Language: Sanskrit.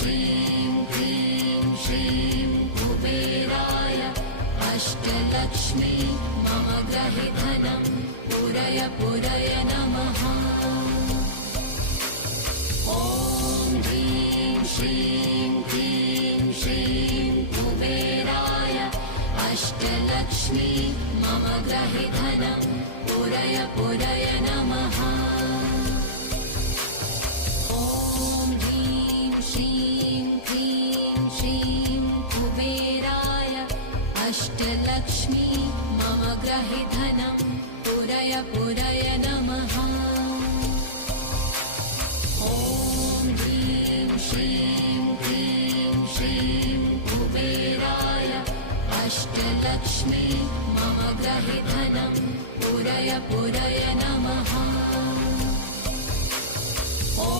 श्रीं ह्रीं श्रीं कुबेराय अष्टलक्ष्मी मम गृहे धनं पूरय पूरय नमः। ॐ ह्रीं श्रीं ह्रीं श्रीं कुबेराय अष्टलक्ष्मी मम गृहे धनं पूरय पूरय नमः। ॐ ह्रीं श्रीं ह्रीं श्रीं कुबेराय अष्टलक्ष्मी मम गृहे धनं पूरय पूरय नमः। ॐ ह्रीं श्रीं ह्रीं श्रीं कुबेराय अष्टलक्ष्मी मम गृहे धनं पूरय पूरय नमः।